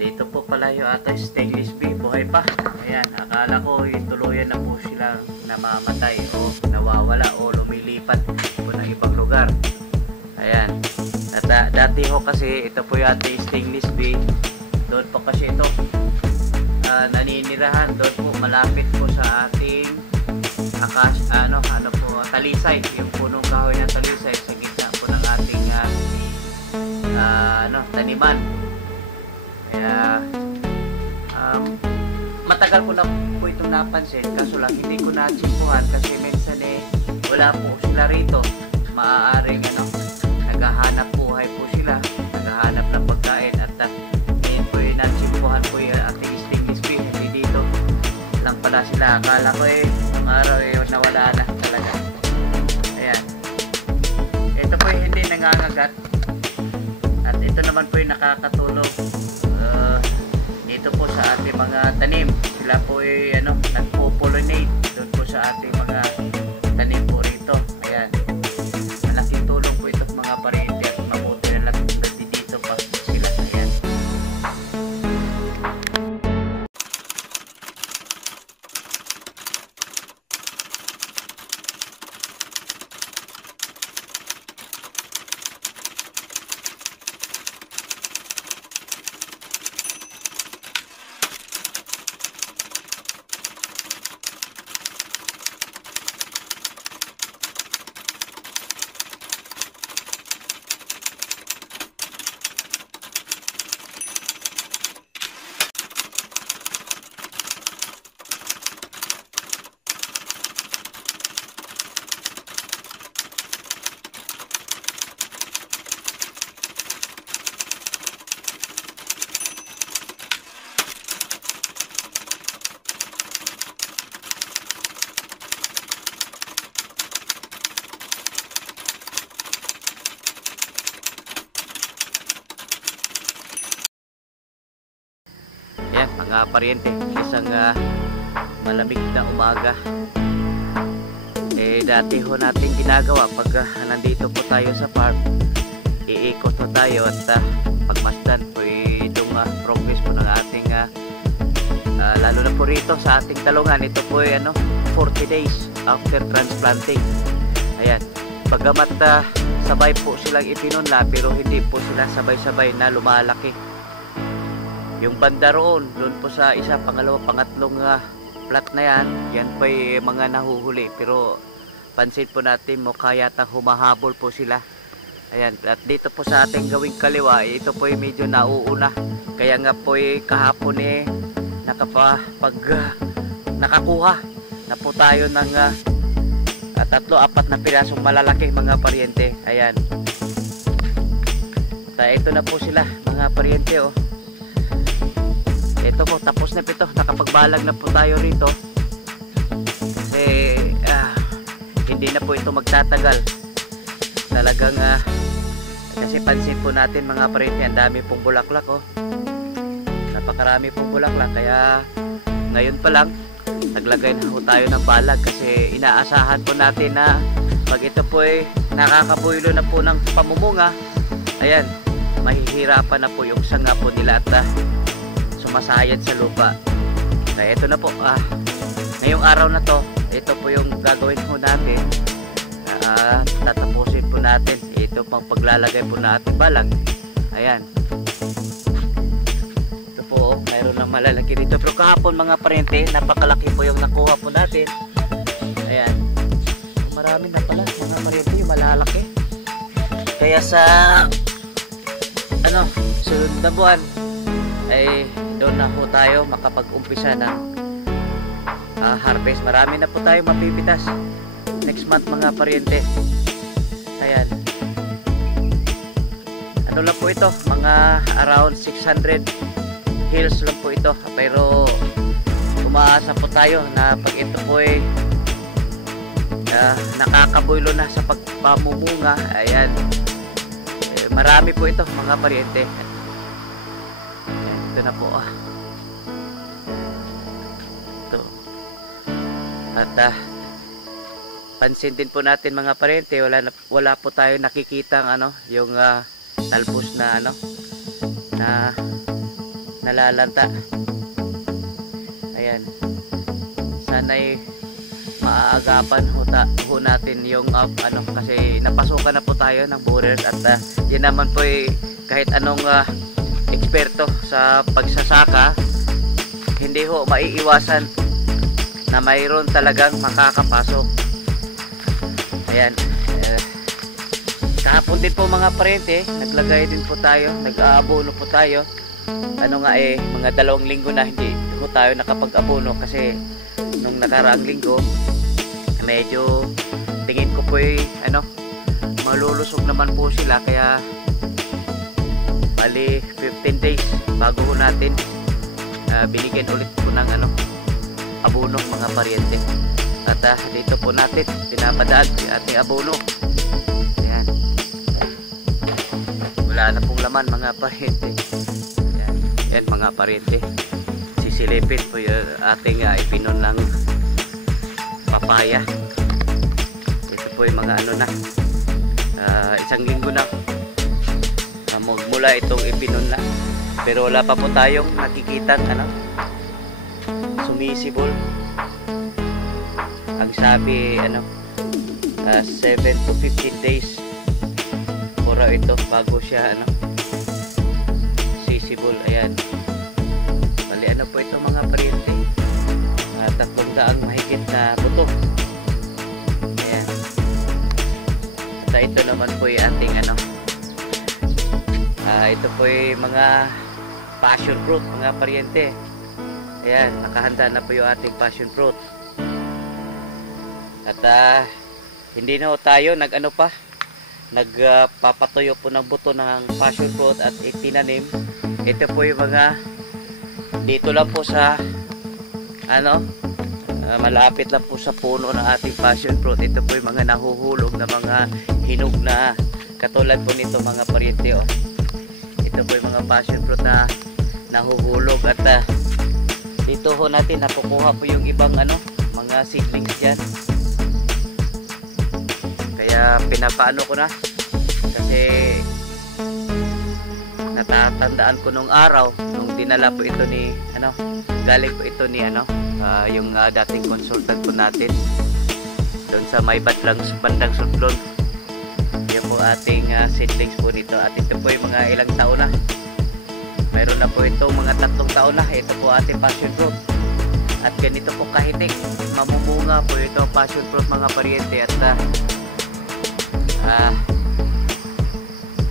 dito po pala yung ating stainless beam, buhay pa. Ayan, akala ko tuluyan na po silang namamatay o nawawala o lumilipat po ng ibang lugar. Ayan, at dati ho kasi ito po yung ating stainless beam, doon po kasi ito naninirahan, doon po malapit po sa ating talisay, yung punong kahoy ng talisay sa gitna po ng ating taniman. Kaya matagal ko na po itong napansin, kaso lang hindi ko natsimpuhan kasi minsan wala po sila rito. Maaaring naghahanap buhay po sila, naghahanap ng pagkain, at ngayon po natsimpuhan po yung ating stainless beam. Hindi dito lang pala sila. Akala ko ng araw nawala na talaga. Ayan, ito po yung hindi nangangagat, at ito naman po yung nakakatulong dito po sa ating mga tanim. Sila po yung nagpo-pollinate doon po sa ating mga tanim po rito. Ayan, malaking tulong po ito mga pariente, at mabuti na lang dito pa sila. Ayan. Ayan mga pariente, isang malamig na umaga. Dati ho natin ginagawa pag nandito po tayo sa farm, iikot po tayo at pagmasdan po itong progress po ng ating lalo na po rito sa ating talungan. Ito po 40 days after transplanting. Ayan, pagamat sabay po silang ipinunla, pero hindi po sila sabay-sabay na lumalaki. Yung banda roon, doon po sa isa, pangalawa, pangatlong plat na yan po mga nahuhuli, pero pansin po natin mukha yata humahabol po sila. Ayan, at dito po sa ating gawing kaliwa, ito po medyo nauuna. Kaya nga po kahapon nakakuha na po tayo ng 3-4 na pirasong malalaki mga pariente. Ayan, ito na po sila mga pariente. Ito po, tapos na po ito. Nakapagbalag na po tayo rito. Kasi hindi na po ito magtatagal. Talagang kasi pansin po natin mga pariente, ang dami pong bulaklak. Napakarami pong bulaklak. Kaya ngayon pa lang naglagay na po tayo ng balag, kasi inaasahan po natin na pag ito po nakakabuylo na po ng pamumunga, ayan, mahihirapan na po yung sanga po nila at sumasayad sa lupa. Kaya ito na po, ngayong araw na to, ito po yung gagawin po natin. Tatapusin po natin ito pang paglalagay po natin balag. Ayan, ito po, mayroon lang malalaki dito, pero kahapon mga parente, napakalaki po yung nakuha po natin. Ayan, marami na pala mga parente yung malalaki. Kaya sa sunod na buwan ay doon na po tayo makapag-umpisa ng harvest. Marami na po tayo mapipitas next month mga pariente. Ayan, lang po ito, mga around 600 hills lang po ito, pero umaasa po tayo na pag ito po nakakabuylo na sa pagpamumunga, ayan, marami po ito mga pariente. Ito na po ito. At pansin din po natin mga pariente, wala po tayo nakikitang yung talbos na ano, na nalalanta. Ayan, sana'y maaagapan ho natin yung ano, kasi napasukan na po tayo ng borers at yun naman po kahit anong eksperto sa pagsasaka, hindi ho maiiwasan na mayroon talagang makakapasok. Ayan, kahapon din po mga parente, naglagay din po tayo, nag-aabono po tayo. Ano nga mga 2 linggo na hindi po tayo nakapag-abono kasi nung nakaraang linggo medyo tingin ko po ano, malulusog naman po sila, kaya bali 15 days bago ho natin binigyan ulit po ng ano, abono mga paryente. At dito po natin pinapadaan si ating abono. Ayan, wala na pong laman mga paryente. Yan mga paryente, sisilipin po yung ating ipinon ng papaya. Ito po yung mga ano na, 1 linggo na mula itong ipinon na, pero wala pa po tayong nakikitang ano, sumisibol. Ang sabi ano, 7 to 15 days pura ito bago siya ano, sisibol. Ayan, bali ano po ito mga paryente, 300 mahigit na buto. Ayan, at ito naman po yung ating ano, ito po yung mga passion fruit mga paryente. Ayan, nakahanda na po yung ating passion fruit. At hindi na tayo nag-ano pa, nagpapatuyo po ng buto ng passion fruit at itinanim. Ito po yung mga dito lang po sa ano, malapit lang po sa puno ng ating passion fruit. Ito po yung mga nahuhulog na mga hinog na katulad po nito mga paryente. Oh, ito po yung mga passion fruit na nahuhulog. At dito ho natin nakukuha po yung ibang ano, mga seedlings dyan. Kaya pinapaano ko na, kasi natatandaan ko nung araw nung dinala po ito ni ano, galing po ito ni ano, yung dating consultant po natin doon sa may bandang Sudlon. Yan po ating seedlings po nito. At ito po yung mga ilang taon na, mayroon na po ito mga 3 taon na. Ito po ating passion fruit at ganito po kahitik, mamumunga po ito passion fruit mga paryente. At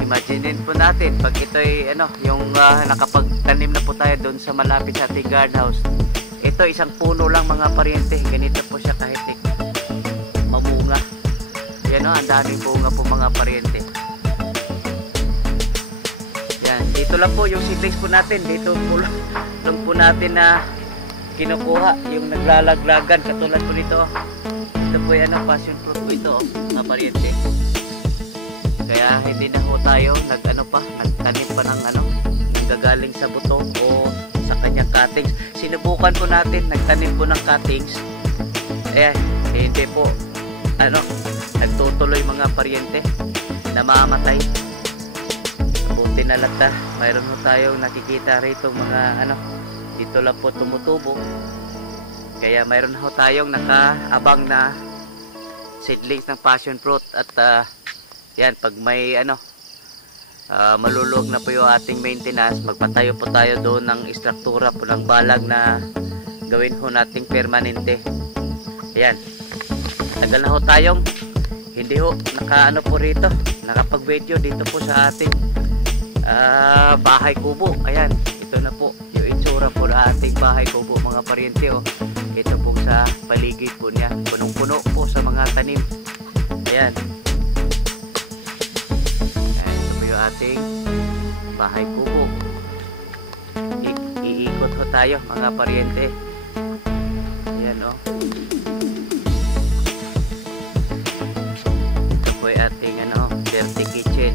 imagine po natin pag ito ay ano, yung nakapagtanim na po tayo doon sa malapit sa ating guardhouse. Ito isang puno lang mga paryente, ganito po siya kahitik, mamunga. Yan o, ang daming bunga po mga paryente. Yan, dito lang po yung seedlings po natin, dito po lang po natin na kinukuha yung naglalaglagan katulad po nito. Ito po yan ang passion fruit po ito mga paryente. Kaya hindi na po tayo nagtanim pa ng ano, gagaling sa buto o sa kanyang cuttings. Sinubukan po natin, nagtanim po ng cuttings. Ayan, hindi po ano, nagtutuloy mga paryente, namamatay. Buti na lang mayroon po tayong nakikita rito mga ano, dito lang po tumutubo. Kaya mayroon po tayong nakaabang na seedlings ng passion fruit. At yan, pag may ano, malulog na po yung ating maintenance, magpatayo po tayo doon ng istruktura po ng balag na gawin ho nating permanente. Ayan, tagal na ho tayong hindi ho nakaano po rito, nakapag-video dito po sa ating bahay kubo. Ayan, ito na po yung itsura po ng ating bahay kubo mga paryente. Oh, ito po sa paligid po niya, punong-puno po sa mga tanim. Ayan, ating bahay kubo. Iikot ho tayo mga paryente. Ayan o, ito po yung ating ano, dirty kitchen.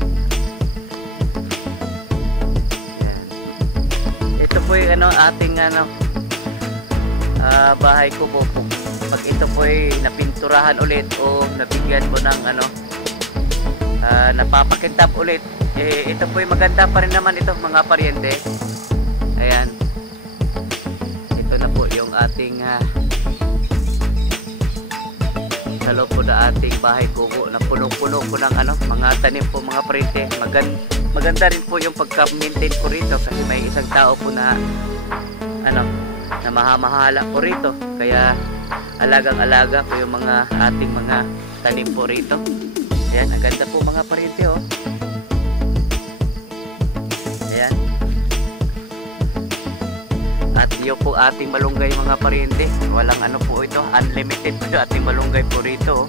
Ayan. Ito po yung ano, ating ano, bahay kubo. Pag ito po ay napinturahan ulit o nabigyan po ng ano, napapakintab ulit, ito po yung maganda pa rin naman ito mga paryente. Ayan. Ito na po yung ating sa loob po na ating bahay kubo na punong-puno po ng mga tanim po mga paryente. Maganda rin po yung pagka-maintain po rito kasi may isang tao po na na mahamahala po rito. Kaya alagang-alaga po yung mga ating mga tanim po rito. Ayan, ang ganda po mga paryente oh. Ayan. At yun po ating malunggay mga paryente. Walang po ito, unlimited po yung ating malunggay po rito oh.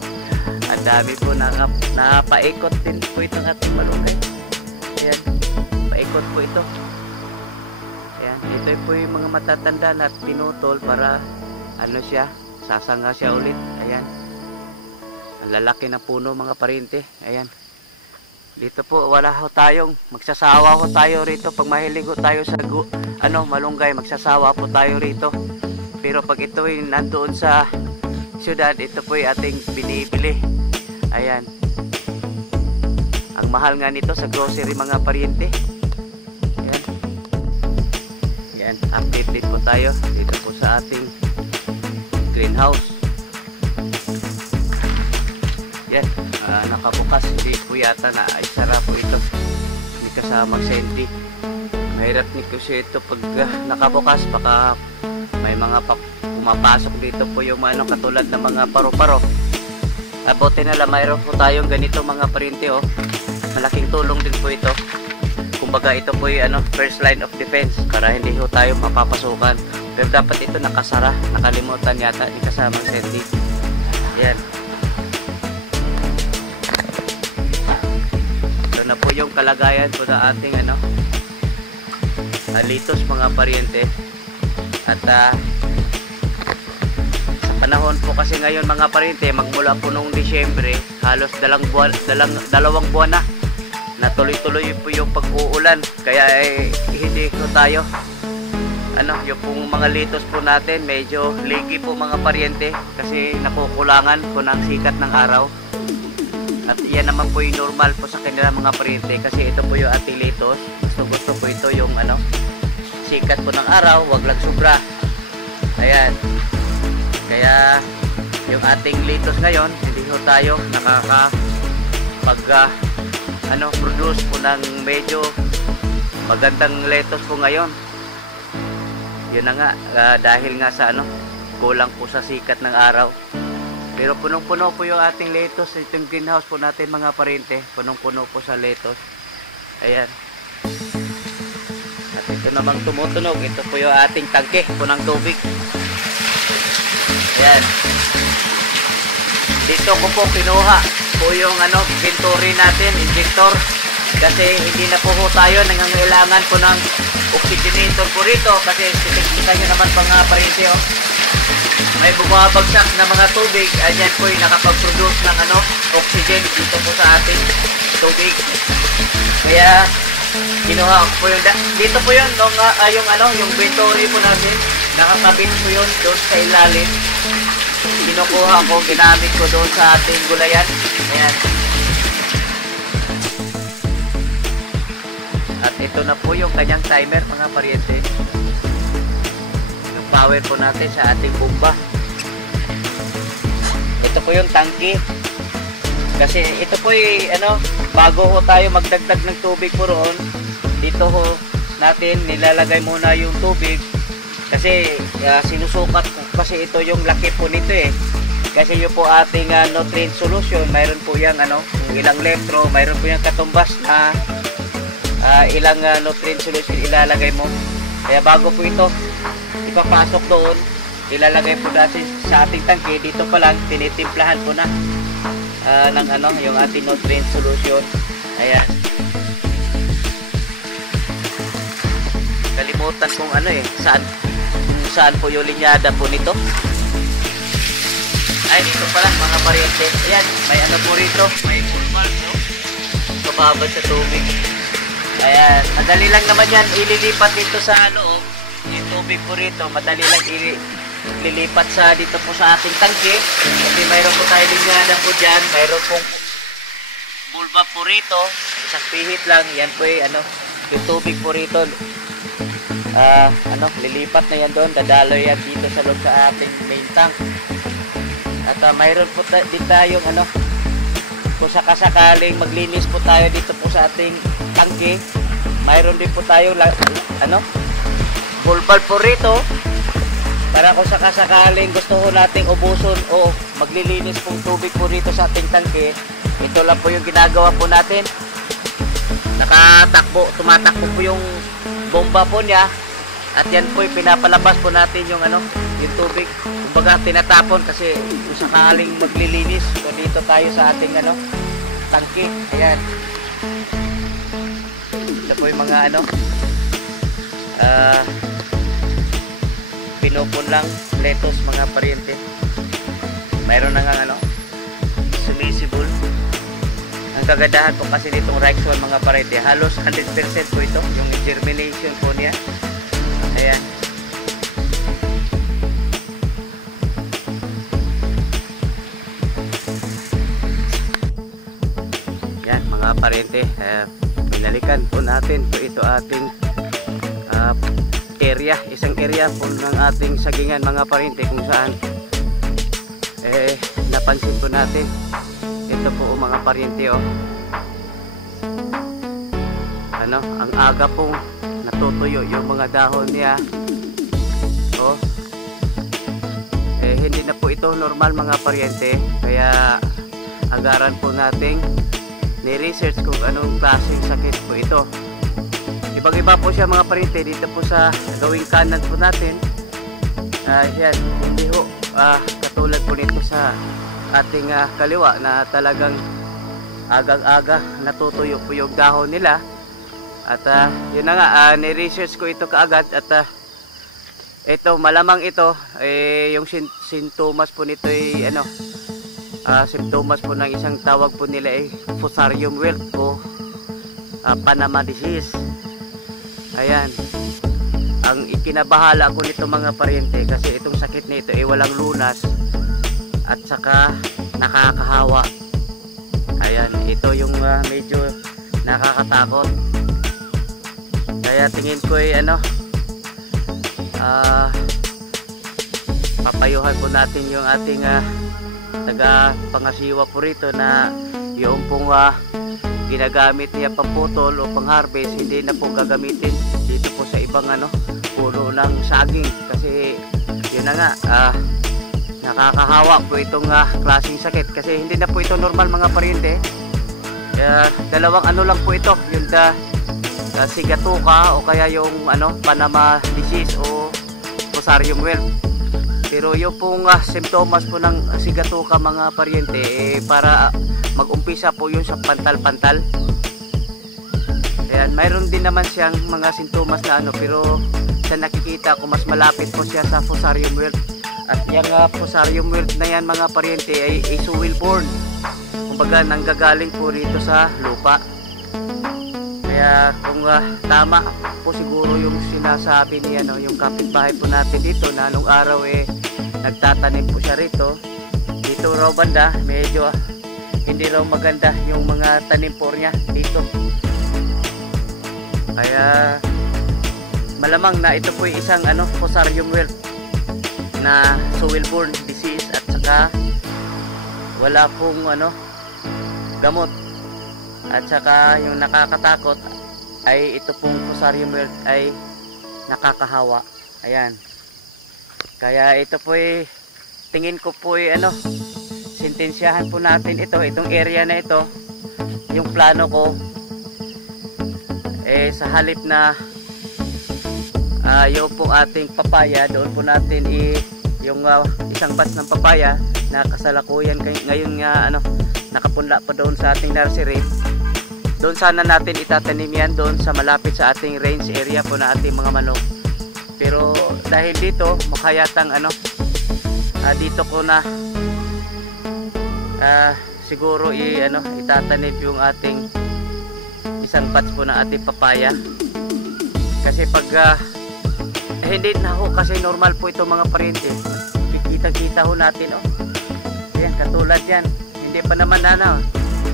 Ang dami po napaikot din po itong ating malunggay. Ayan, paikot po ito. Ayan, ito po yung mga matatanda na tinutol para siya, sasanga siya ulit. Ayan. Ang lalaki na puno mga paryente. Ayan. Dito po wala ho tayong magsasawa ho tayo rito pag mahilig ho tayo sa malunggay, magsasawa po tayo rito. Pero pag ito ay nandoon sa syudad, ito po ay ating binibili. Ayan. Ang mahal nga nito sa grocery mga paryente. Ayan. Ayan, update din po tayo dito po sa ating greenhouse. Yan, nakabukas. Hindi po yata na isara po ito. Hindi kasamang senti. Mahirap ni kasi ito pag nakabukas. Baka may mga pumapasok dito po yung katulad ng mga paru-paro. Buti na lang mayroon po tayong ganito mga paryente oh. Malaking tulong din po ito. Kumbaga ito po yung first line of defense para hindi ho tayo mapapasukan. Pero dapat ito nakasara. Nakalimutan yata. Hindi kasamang senti. Yan. Na po yung kalagayan po na ating litos mga paryente. At sa panahon po kasi ngayon mga paryente, magmula po nung Disyembre, halos dalawang buwan na tuloy-tuloy po yung pag-uulan. Kaya hindi po tayo yung pong mga litos po natin medyo leaky po mga paryente kasi nakukulangan po ng sikat ng araw. At yan naman po yung normal po sa kanila mga paryente kasi ito po yung ating litos. Gusto po ito yung sikat po ng araw, wag lang sobra. Ayan. Kaya yung ating litos ngayon, hindi ho tayo produce po ng medyo magandang litos po ngayon. Yun na nga, dahil nga sa kulang po sa sikat ng araw. Pero punong-puno po yung ating lettuce. Itong greenhouse po natin mga paryente. Punong-puno po sa lettuce. Ayan. At ito namang tumutunog. Ito po yung ating tangke po ng tubig. Ayan. Dito ko po kinuha po yung inventory natin, injector. Kasi hindi na po tayo nangangailangan po ng oxygenator po rito. Kasi kita nyo naman mga paryente oh. May bumabagsak na mga tubig. Ayan po yung nakapag-produce ng oxygen dito po sa ating tubig. Kaya kinuha po yung dito po yun yung inventory po natin. Nakakabit po yun doon sa ilalim. Kinukuha ko, ginamit ko doon sa ating gulayan. Ayan. At ito na po yung kanyang timer mga paryente. Power po natin sa ating bomba. Ito po yung tangke. Kasi ito po yung bago ho tayo magdagdag ng tubig po roon, dito ho natin nilalagay muna yung tubig. Kasi sinusukat po kasi ito yung laki po nito eh. Kasi yung po ating nutrient solution, mayroon po yung ilang litro, mayroon po yung katumbas na ilang nutrient solution ilalagay mo. Kaya bago po ito ipapasok doon, ilalagay po natin sa ating tangke. Dito pa lang tinitimplahan po na ng yung ating nutrient solution. Ayan. Kalimutan kung saan po yung linyada po nito. Ay, dito pala mga paryente. Ayan, may po rito, may bulbal no? Kababad sa tubig. Ayan, madali lang naman yan ililipat dito sa loob. Yung tubig po rito, madali lang ililipat sa dito po sa ating tangke. Kasi mayroon po tayo linyada po dyan, mayroon pong bulba po rito, isang pihit lang. Yan po ano, yung tubig po rito. Lilipat na yan doon, dadalo yan dito sa loob sa ating main tank. At mayroon po din tayong kung sakasakaling maglinis po tayo dito po sa ating tangke, mayroon din po tayong bulbal po rito para kung sakasakaling gusto ho nating ubuson o maglilinis pong tubig po rito sa ating tangke. Ito lang po yung ginagawa po natin, tumatakbo po yung bomba po niya. At yan po pinapalabas po natin yung yung tubig. Kumbaga tinatapon kasi kung sakaling maglilinis so dito tayo sa ating tangke. Ayan. Ito po yung mga pinupon lang lettuce mga pariente. Mayroon na nga sumisibol. Ang kagandahan po kasi nitong Rexone mga pariente, halos 100% po ito yung germination po niya. Ayan. Yan mga parente, binalikan po natin po ito ating area, isang area po ng ating sagingan mga parente, kung saan napansin po natin ito po mga parente ang aga pong natutuyo yung mga dahon niya. Hindi na po ito normal mga pariente, kaya agaran po nating ni-research kung anong klaseng sakit po ito. Ibang iba po siya mga pariente dito po sa gawing kanan po natin. Yan, hindi ho katulad po nito sa ating kaliwa na talagang agang-aga natutuyo po yung dahon nila. At yun na nga, ni-research ko ito kaagad at ito, malamang ito yung sintomas po nito ay sintomas po ng isang tawag po nila ay Fusarium wilt o Panama disease. Ayan, ang ikinabahala ko nito mga pariente kasi itong sakit nito ay walang lunas at saka nakakahawa. Ayan, ito yung medyo nakakatakot. Kaya tingin ko ay papayuhan po natin yung ating taga pangasiwa po rito na yung pong ginagamit niya pamputol o pang harvest hindi na po gagamitin dito po sa ibang puno ng saging, kasi yun na nga nakakahawa po itong klaseng sakit kasi hindi na po ito normal mga pariente. Kaya dalawang lang po ito, yung sigatuka o kaya yung Panama disease o Fusarium wilt. Pero yung pong simptomas po ng sigatuka mga pariente para mag-umpisa po yun sa pantal-pantal. Ayan, mayroon din naman siyang mga sintomas na pero sa nakikita ko mas malapit po siya sa Fusarium wilt. At yung Fusarium wilt na yan mga pariente ay soil borne. Kumbaga nanggagaling po rito sa lupa. Kaya kung tama po siguro yung sinasabi niya yung kapitbahay po natin dito na nung araw nagtatanim po siya rito. Dito raw banda medyo hindi raw maganda yung mga tanim po niya dito. Kaya malamang na ito po isang Fusarium wilt na soil borne disease at saka wala pong gamot. At saka yung nakakatakot ay ito pong Fusarium wilt ay nakakahawa. Ayan. Kaya ito po tingin ko po sintensyahan po natin itong area na ito. Yung plano ko sa halip na yung pong ating papaya, doon po natin yung isang batch ng papaya na kasalukuyan ngayon nga nakapunla pa doon sa ating nursery. Doon sana natin itatanim yan doon sa malapit sa ating range area po na ating mga manok. Pero dahil dito makayatang dito ko na siguro itatanim yung ating isang batch po na ating papaya. Kasi pag hindi na ho kasi normal po ito mga pariente. Kita ho natin Ayan, katulad yan. Hindi pa naman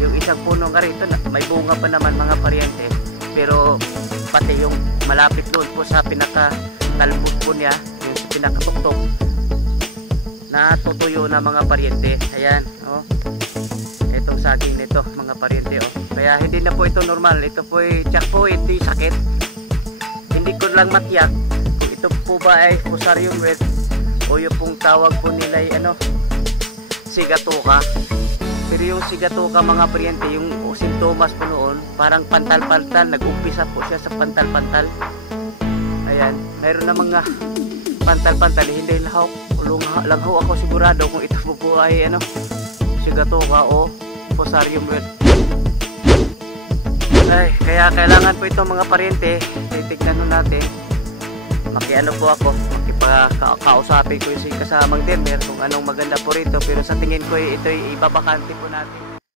yung isang puno nga rito, may bunga pa naman mga paryente. Pero pati yung malapit doon po sa pinaka-talbos po niya, yung pinakatuktok, natutuyo na mga paryente. Ayan, oh. Itong saging nito mga paryente, oh. Kaya hindi na po ito normal. Ito po ay tiyak po, hindi sakit. Hindi ko lang matiyak kung ito po ba ay Fusarium Red o yung pong tawag po nila ay sigatoka. Pero yung sigatoka mga paryente, yung sintomas po noon, parang pantal-pantal, nag-umpisa po siya sa pantal-pantal. Ayan, mayroon na mga pantal-pantal, hindi langhaw ako sigurado kung ito po ay sigatoka o Fusarium Red. Ay, kaya kailangan po ito mga paryente, titignan natin. Makiano po ako, makipakausapin ko yung kasamang Denver kung anong maganda po rito. Pero sa tingin ko ito ay ibabakante po natin.